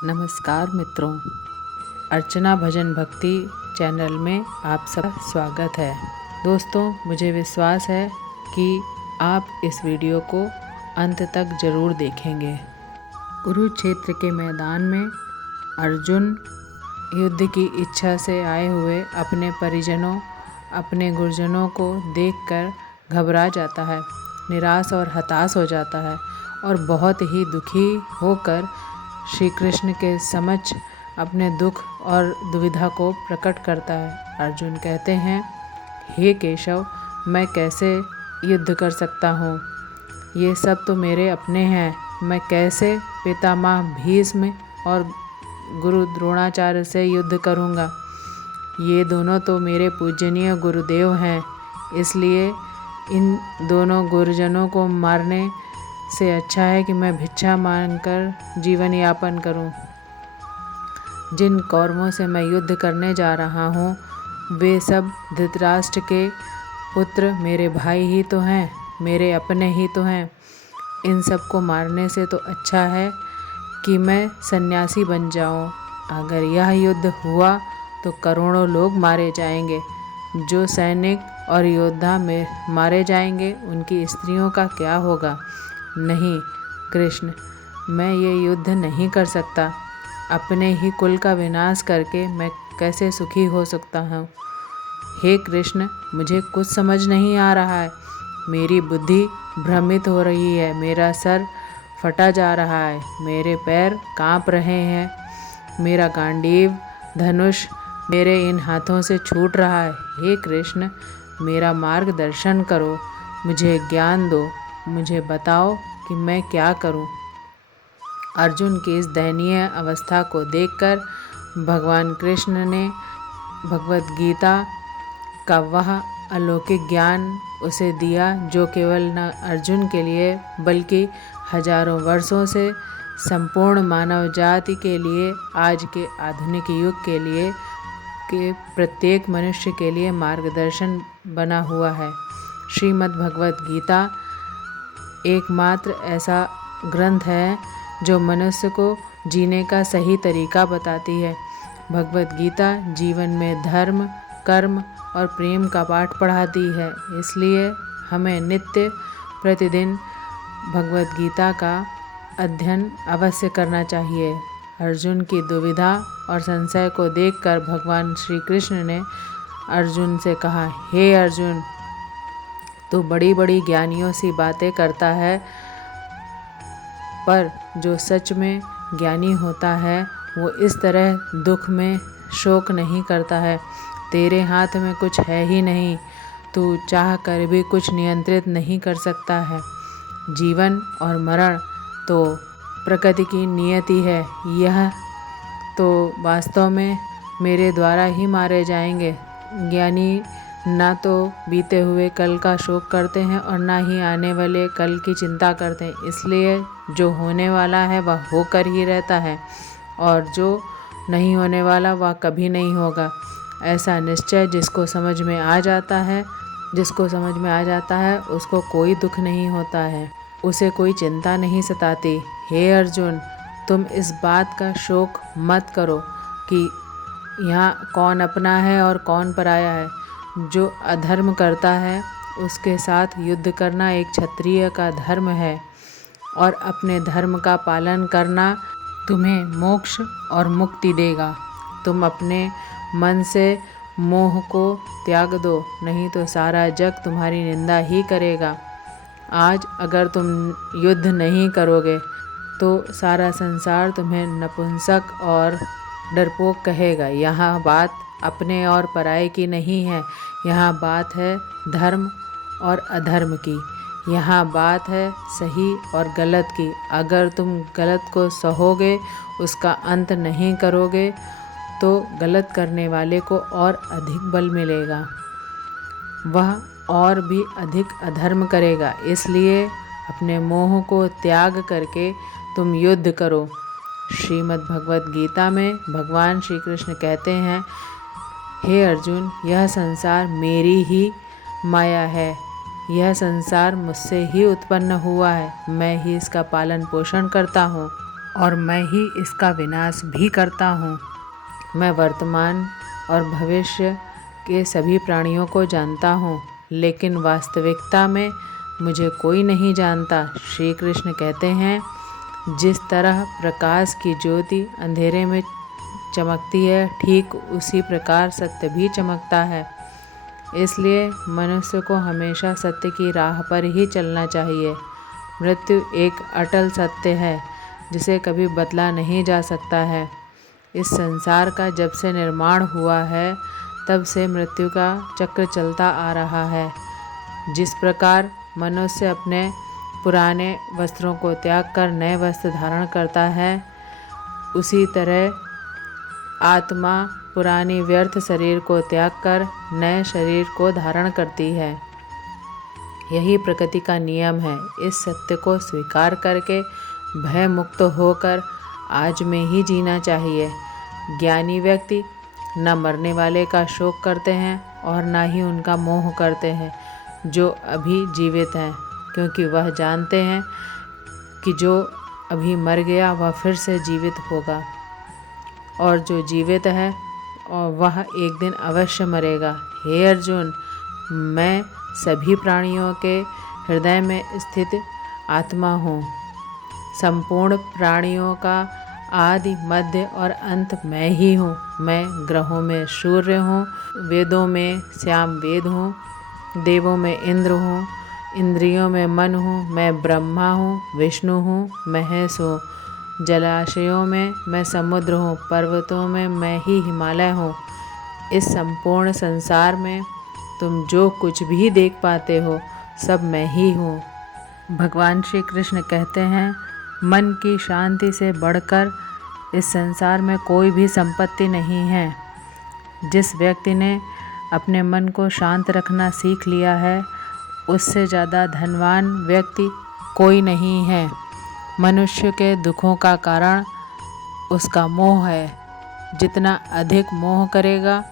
नमस्कार मित्रों, अर्चना भजन भक्ति चैनल में आप सब स्वागत है। दोस्तों, मुझे विश्वास है कि आप इस वीडियो को अंत तक ज़रूर देखेंगे। कुरुक्षेत्र के मैदान में अर्जुन युद्ध की इच्छा से आए हुए अपने परिजनों, अपने गुरुजनों को देखकर घबरा जाता है, निराश और हताश हो जाता है और बहुत ही दुखी होकर श्री कृष्ण के समक्ष अपने दुख और दुविधा को प्रकट करता है। अर्जुन कहते हैं, हे केशव, मैं कैसे युद्ध कर सकता हूँ? ये सब तो मेरे अपने हैं। मैं कैसे पितामह भीष्म और गुरु द्रोणाचार्य से युद्ध करूँगा? ये दोनों तो मेरे पूजनीय गुरुदेव हैं। इसलिए इन दोनों गुरुजनों को मारने से अच्छा है कि मैं भिक्षा मांगकर जीवन यापन करूं। जिन कौरवों से मैं युद्ध करने जा रहा हूं, वे सब धृतराष्ट्र के पुत्र मेरे भाई ही तो हैं, मेरे अपने ही तो हैं। इन सब को मारने से तो अच्छा है कि मैं सन्यासी बन जाऊं। अगर यह युद्ध हुआ तो करोड़ों लोग मारे जाएंगे। जो सैनिक और योद्धा में मारे जाएंगे, उनकी स्त्रियों का क्या होगा? नहीं कृष्ण, मैं ये युद्ध नहीं कर सकता। अपने ही कुल का विनाश करके मैं कैसे सुखी हो सकता हूँ? हे कृष्ण, मुझे कुछ समझ नहीं आ रहा है। मेरी बुद्धि भ्रमित हो रही है, मेरा सर फटा जा रहा है, मेरे पैर कांप रहे हैं, मेरा गांडीव धनुष मेरे इन हाथों से छूट रहा है। हे कृष्ण, मेरा मार्गदर्शन करो, मुझे ज्ञान दो, मुझे बताओ कि मैं क्या करूं। अर्जुन की इस दयनीय अवस्था को देखकर भगवान कृष्ण ने भगवत गीता का वह अलौकिक ज्ञान उसे दिया जो केवल न अर्जुन के लिए बल्कि हजारों वर्षों से संपूर्ण मानव जाति के लिए, आज के आधुनिक युग के लिए, के प्रत्येक मनुष्य के लिए मार्गदर्शन बना हुआ है। श्रीमद् भगवत गीता एकमात्र ऐसा ग्रंथ है जो मनुष्य को जीने का सही तरीका बताती है। भगवत गीता जीवन में धर्म, कर्म और प्रेम का पाठ पढ़ाती है। इसलिए हमें नित्य प्रतिदिन भगवत गीता का अध्ययन अवश्य करना चाहिए। अर्जुन की दुविधा और संशय को देखकर भगवान श्री कृष्ण ने अर्जुन से कहा, हे अर्जुन, तू बड़ी बड़ी ज्ञानियों सी बातें करता है, पर जो सच में ज्ञानी होता है वो इस तरह दुख में शोक नहीं करता है। तेरे हाथ में कुछ है ही नहीं, तू चाह कर भी कुछ नियंत्रित नहीं कर सकता है। जीवन और मरण तो प्रकृति की नियति है। यह तो वास्तव में मेरे द्वारा ही मारे जाएंगे। ज्ञानी ना तो बीते हुए कल का शोक करते हैं और ना ही आने वाले कल की चिंता करते हैं। इसलिए जो होने वाला है वह होकर ही रहता है और जो नहीं होने वाला वह कभी नहीं होगा। ऐसा निश्चय जिसको समझ में आ जाता है उसको कोई दुख नहीं होता है, उसे कोई चिंता नहीं सताती। हे अर्जुन, तुम इस बात का शोक मत करो कि यहाँ कौन अपना है और कौन पराया है। जो अधर्म करता है उसके साथ युद्ध करना एक क्षत्रिय का धर्म है और अपने धर्म का पालन करना तुम्हें मोक्ष और मुक्ति देगा। तुम अपने मन से मोह को त्याग दो, नहीं तो सारा जग तुम्हारी निंदा ही करेगा। आज अगर तुम युद्ध नहीं करोगे तो सारा संसार तुम्हें नपुंसक और डरपोक कहेगा। यहाँ बात अपने और पराये की नहीं है, यहाँ बात है धर्म और अधर्म की। यहाँ बात है सही और गलत की। अगर तुम गलत को सहोगे, उसका अंत नहीं करोगे, तो गलत करने वाले को और अधिक बल मिलेगा, वह और भी अधिक अधर्म करेगा। इसलिए अपने मोह को त्याग करके तुम युद्ध करो। श्रीमद् भगवत गीता में भगवान श्री कृष्ण कहते हैं, हे अर्जुन, यह संसार मेरी ही माया है। यह संसार मुझसे ही उत्पन्न हुआ है, मैं ही इसका पालन पोषण करता हूँ। और मैं ही इसका विनाश भी करता हूँ। मैं वर्तमान और भविष्य के सभी प्राणियों को जानता हूँ, लेकिन वास्तविकता में मुझे कोई नहीं जानता। श्री कृष्ण कहते हैं, जिस तरह प्रकाश की ज्योति अंधेरे में चमकती है, ठीक उसी प्रकार सत्य भी चमकता है। इसलिए मनुष्य को हमेशा सत्य की राह पर ही चलना चाहिए। मृत्यु एक अटल सत्य है जिसे कभी बदला नहीं जा सकता है। इस संसार का जब से निर्माण हुआ है, तब से मृत्यु का चक्र चलता आ रहा है। जिस प्रकार मनुष्य अपने पुराने वस्त्रों को त्याग कर नए वस्त्र धारण करता है, उसी तरह आत्मा पुरानी व्यर्थ शरीर को त्याग कर नए शरीर को धारण करती है। यही प्रकृति का नियम है। इस सत्य को स्वीकार करके भय मुक्त होकर आज में ही जीना चाहिए। ज्ञानी व्यक्ति न मरने वाले का शोक करते हैं और न ही उनका मोह करते हैं जो अभी जीवित हैं, क्योंकि वह जानते हैं कि जो अभी मर गया वह फिर से जीवित होगा, और जो जीवित है और वह एक दिन अवश्य मरेगा। हे अर्जुन, मैं सभी प्राणियों के हृदय में स्थित आत्मा हूँ। संपूर्ण प्राणियों का आदि मध्य और अंत मैं ही हूँ। मैं ग्रहों में सूर्य हूँ, वेदों में श्याम वेद हूँ, देवों में इंद्र हूँ, इंद्रियों में मन हूँ। मैं ब्रह्मा हूँ, विष्णु हूँ, महेश हूँ। जलाशयों में मैं समुद्र हूँ, पर्वतों में मैं ही हिमालय हूँ। इस संपूर्ण संसार में तुम जो कुछ भी देख पाते हो, सब मैं ही हूँ। भगवान श्री कृष्ण कहते हैं, मन की शांति से बढ़कर इस संसार में कोई भी संपत्ति नहीं है। जिस व्यक्ति ने अपने मन को शांत रखना सीख लिया है, उससे ज़्यादा धनवान व्यक्ति कोई नहीं है। मनुष्य के दुखों का कारण उसका मोह है। जितना अधिक मोह करेगा,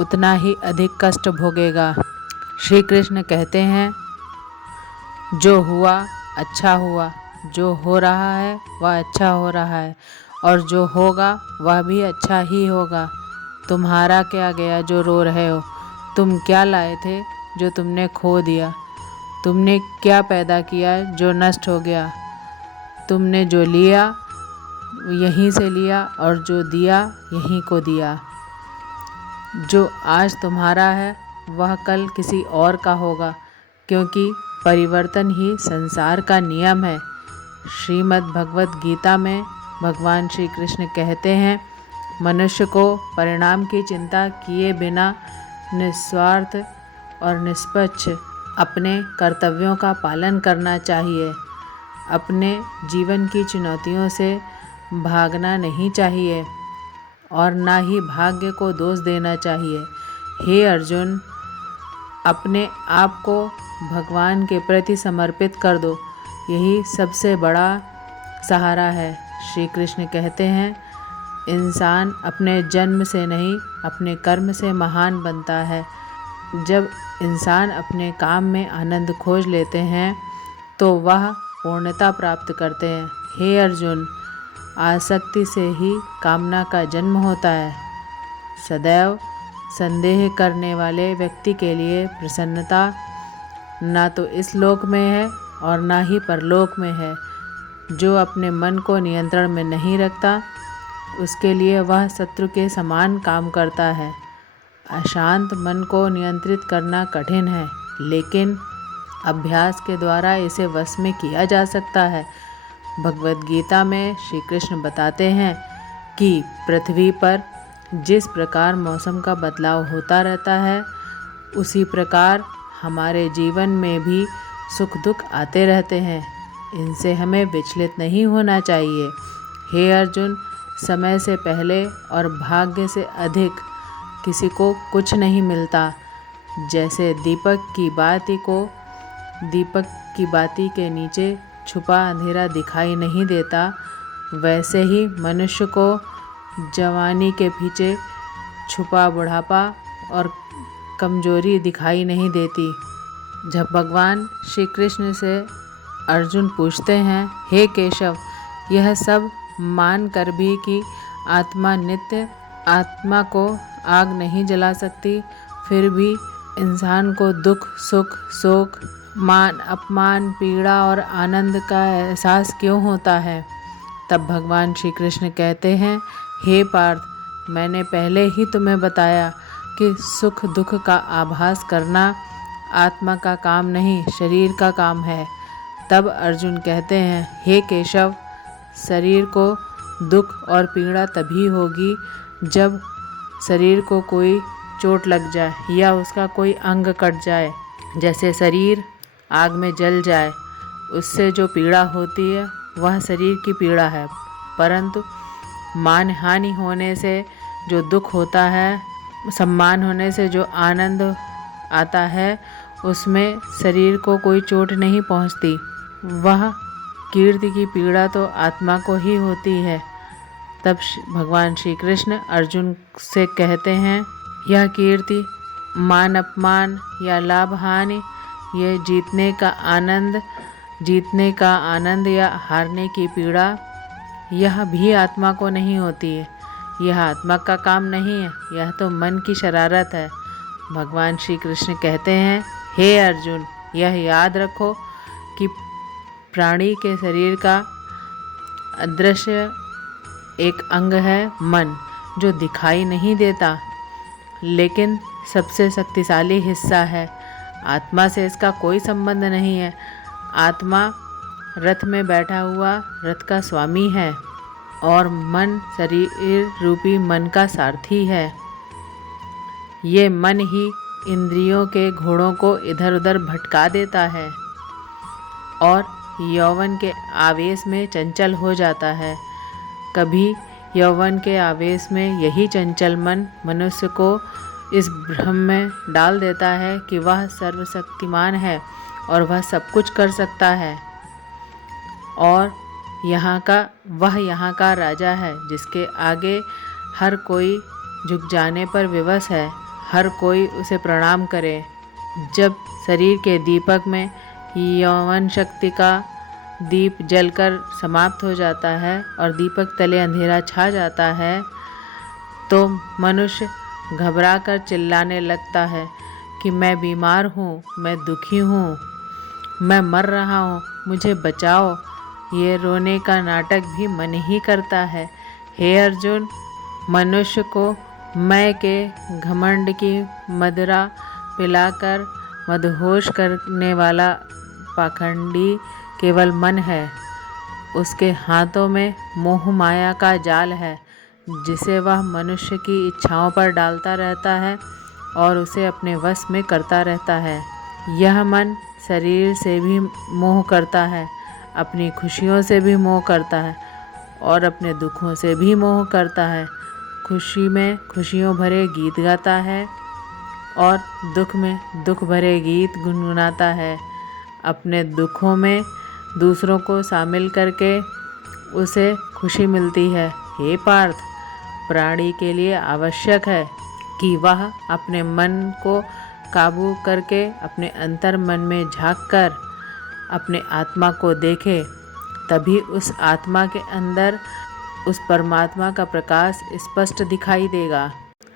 उतना ही अधिक कष्ट भोगेगा। श्री कृष्ण कहते हैं, जो हुआ अच्छा हुआ, जो हो रहा है वह अच्छा हो रहा है, और जो होगा वह भी अच्छा ही होगा। तुम्हारा क्या गया जो रो रहे हो? तुम क्या लाए थे जो तुमने खो दिया? तुमने क्या पैदा किया जो नष्ट हो गया? तुमने जो लिया यहीं से लिया, और जो दिया यहीं को दिया। जो आज तुम्हारा है वह कल किसी और का होगा, क्योंकि परिवर्तन ही संसार का नियम है। श्रीमद् भगवत गीता में भगवान श्री कृष्ण कहते हैं, मनुष्य को परिणाम की चिंता किए बिना निस्वार्थ और निष्पक्ष अपने कर्तव्यों का पालन करना चाहिए। अपने जीवन की चुनौतियों से भागना नहीं चाहिए और ना ही भाग्य को दोष देना चाहिए। हे अर्जुन, अपने आप को भगवान के प्रति समर्पित कर दो, यही सबसे बड़ा सहारा है। श्री कृष्ण कहते हैं, इंसान अपने जन्म से नहीं, अपने कर्म से महान बनता है। जब इंसान अपने काम में आनंद खोज लेते हैं तो वह पूर्णता प्राप्त करते हैं। हे अर्जुन, आसक्ति से ही कामना का जन्म होता है। सदैव संदेह करने वाले व्यक्ति के लिए प्रसन्नता ना तो इस लोक में है और ना ही परलोक में है। जो अपने मन को नियंत्रण में नहीं रखता, उसके लिए वह शत्रु के समान काम करता है। अशांत मन को नियंत्रित करना कठिन है, लेकिन अभ्यास के द्वारा इसे वश में किया जा सकता है। भगवद गीता में श्री कृष्ण बताते हैं कि पृथ्वी पर जिस प्रकार मौसम का बदलाव होता रहता है, उसी प्रकार हमारे जीवन में भी सुख दुख आते रहते हैं। इनसे हमें विचलित नहीं होना चाहिए। हे अर्जुन, समय से पहले और भाग्य से अधिक किसी को कुछ नहीं मिलता। जैसे दीपक की बाती के नीचे छुपा अंधेरा दिखाई नहीं देता, वैसे ही मनुष्य को जवानी के पीछे छुपा बुढ़ापा और कमजोरी दिखाई नहीं देती। जब भगवान श्री कृष्ण से अर्जुन पूछते हैं, हे केशव, यह सब मान कर भी कि आत्मा नित्य, आत्मा को आग नहीं जला सकती, फिर भी इंसान को दुख, सुख, शोक, मान, अपमान, पीड़ा और आनंद का एहसास क्यों होता है? तब भगवान श्री कृष्ण कहते हैं, हे पार्थ, मैंने पहले ही तुम्हें बताया कि सुख दुख का आभास करना आत्मा का काम नहीं, शरीर का काम है। तब अर्जुन कहते हैं, हे केशव, शरीर को दुख और पीड़ा तभी होगी जब शरीर को कोई चोट लग जाए या उसका कोई अंग कट जाए। जैसे शरीर आग में जल जाए, उससे जो पीड़ा होती है वह शरीर की पीड़ा है, परंतु मान हानि होने से जो दुख होता है, सम्मान होने से जो आनंद आता है, उसमें शरीर को कोई चोट नहीं पहुंचती। वह कीर्ति की पीड़ा तो आत्मा को ही होती है। तब भगवान श्री कृष्ण अर्जुन से कहते हैं, यह कीर्ति, मान अपमान या लाभ हानि, ये जीतने का आनंद या हारने की पीड़ा, यह भी आत्मा को नहीं होती है। यह आत्मा का काम नहीं है, यह तो मन की शरारत है। भगवान श्री कृष्ण कहते हैं, हे अर्जुन, यह याद रखो कि प्राणी के शरीर का अदृश्य एक अंग है मन, जो दिखाई नहीं देता लेकिन सबसे शक्तिशाली हिस्सा है। आत्मा से इसका कोई संबंध नहीं है। आत्मा रथ में बैठा हुआ रथ का स्वामी है और मन शरीर रूपी मन का सारथी है। ये मन ही इंद्रियों के घोड़ों को इधर उधर भटका देता है और यौवन के आवेश में चंचल हो जाता है। कभी यौवन के आवेश में यही चंचल मन मनुष्य को इस भ्रम में डाल देता है कि वह सर्वशक्तिमान है और वह सब कुछ कर सकता है और यहाँ का राजा है, जिसके आगे हर कोई झुक जाने पर विवश है, हर कोई उसे प्रणाम करे। जब शरीर के दीपक में यौवन शक्ति का दीप जलकर समाप्त हो जाता है और दीपक तले अंधेरा छा जाता है, तो मनुष्य घबराकर चिल्लाने लगता है कि मैं बीमार हूँ, मैं दुखी हूँ, मैं मर रहा हूँ, मुझे बचाओ। ये रोने का नाटक भी मन ही करता है। हे अर्जुन, मनुष्य को मैं के घमंड की मदिरा पिलाकर मदहोश करने वाला पाखंडी केवल मन है। उसके हाथों में मोह माया का जाल है, जिसे वह मनुष्य की इच्छाओं पर डालता रहता है और उसे अपने वश में करता रहता है। यह मन शरीर से भी मोह करता है, अपनी खुशियों से भी मोह करता है और अपने दुखों से भी मोह करता है। खुशी में खुशियों भरे गीत गाता है और दुख में दुख भरे गीत गुनगुनाता है। अपने दुखों में दूसरों को शामिल करके उसे खुशी मिलती है। हे पार्थ, प्राणी के लिए आवश्यक है कि वह अपने मन को काबू करके अपने अंतर मन में झांककर अपने आत्मा को देखे, तभी उस आत्मा के अंदर उस परमात्मा का प्रकाश स्पष्ट दिखाई देगा।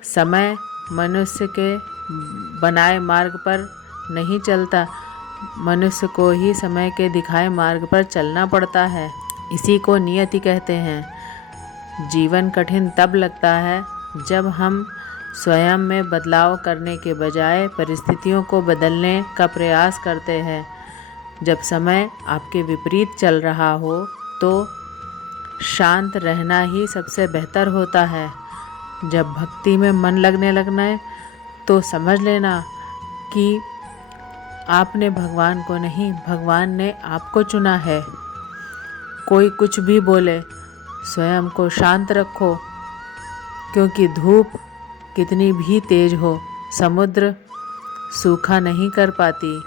समय मनुष्य के बनाए मार्ग पर नहीं चलता, मनुष्य को ही समय के दिखाए मार्ग पर चलना पड़ता है। इसी को नियति कहते हैं। जीवन कठिन तब लगता है जब हम स्वयं में बदलाव करने के बजाय परिस्थितियों को बदलने का प्रयास करते हैं। जब समय आपके विपरीत चल रहा हो तो शांत रहना ही सबसे बेहतर होता है। जब भक्ति में मन लगना है तो समझ लेना कि आपने भगवान को नहीं, भगवान ने आपको चुना है। कोई कुछ भी बोले, स्वयं को शांत रखो, क्योंकि धूप कितनी भी तेज हो, समुद्र सूखा नहीं कर पाती।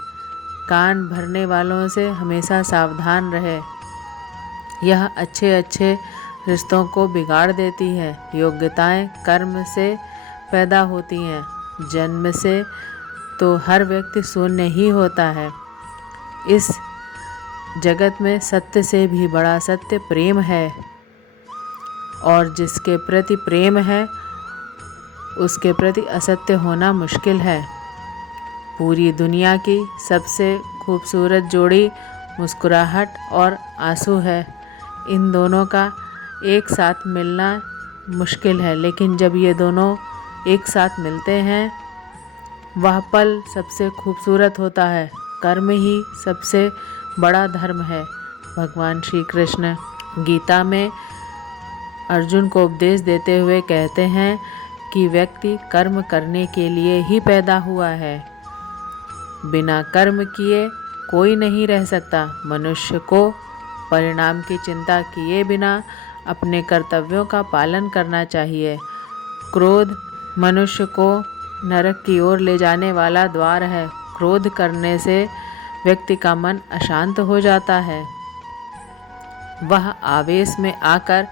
कान भरने वालों से हमेशा सावधान रहे, यह अच्छे रिश्तों को बिगाड़ देती है। योग्यताएं कर्म से पैदा होती हैं, जन्म से तो हर व्यक्ति शून्य ही होता है। इस जगत में सत्य से भी बड़ा सत्य प्रेम है। और जिसके प्रति प्रेम है उसके प्रति असत्य होना मुश्किल है। पूरी दुनिया की सबसे खूबसूरत जोड़ी मुस्कुराहट और आंसू है। इन दोनों का एक साथ मिलना मुश्किल है, लेकिन जब ये दोनों एक साथ मिलते हैं वह पल सबसे खूबसूरत होता है। कर्म ही सबसे बड़ा धर्म है। भगवान श्री कृष्ण गीता में अर्जुन को उपदेश देते हुए कहते हैं कि व्यक्ति कर्म करने के लिए ही पैदा हुआ है। बिना कर्म किए कोई नहीं रह सकता। मनुष्य को परिणाम की चिंता किए बिना अपने कर्तव्यों का पालन करना चाहिए। क्रोध मनुष्य को नरक की ओर ले जाने वाला द्वार है। क्रोध करने से व्यक्ति का मन अशांत हो जाता है। वह आवेश में आकर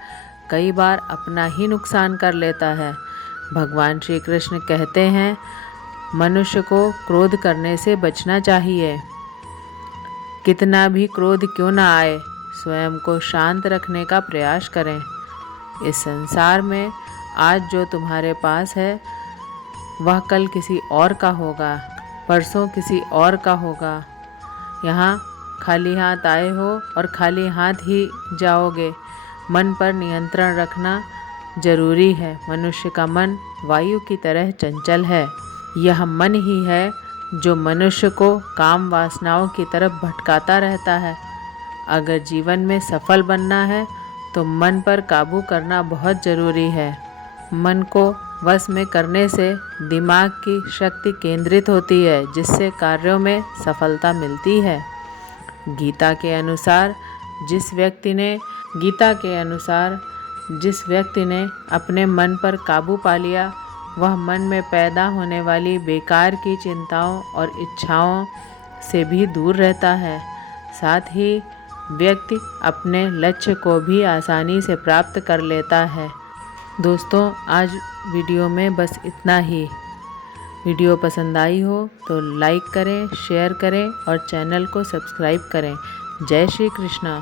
कई बार अपना ही नुकसान कर लेता है। भगवान श्री कृष्ण कहते हैं मनुष्य को क्रोध करने से बचना चाहिए। कितना भी क्रोध क्यों ना आए, स्वयं को शांत रखने का प्रयास करें। इस संसार में आज जो तुम्हारे पास है वह कल किसी और का होगा, परसों किसी और का होगा। यहाँ खाली हाथ आए हो और खाली हाथ ही जाओगे। मन पर नियंत्रण रखना जरूरी है। मनुष्य का मन वायु की तरह चंचल है। यह मन ही है जो मनुष्य को काम वासनाओं की तरफ भटकाता रहता है। अगर जीवन में सफल बनना है तो मन पर काबू करना बहुत ज़रूरी है। मन को वश में करने से दिमाग की शक्ति केंद्रित होती है, जिससे कार्यों में सफलता मिलती है। गीता के अनुसार जिस व्यक्ति ने अपने मन पर काबू पा लिया वह मन में पैदा होने वाली बेकार की चिंताओं और इच्छाओं से भी दूर रहता है। साथ ही व्यक्ति अपने लक्ष्य को भी आसानी से प्राप्त कर लेता है। दोस्तों, आज वीडियो में बस इतना ही। वीडियो पसंद आई हो तो लाइक करें, शेयर करें और चैनल को सब्सक्राइब करें। जय श्री कृष्णा।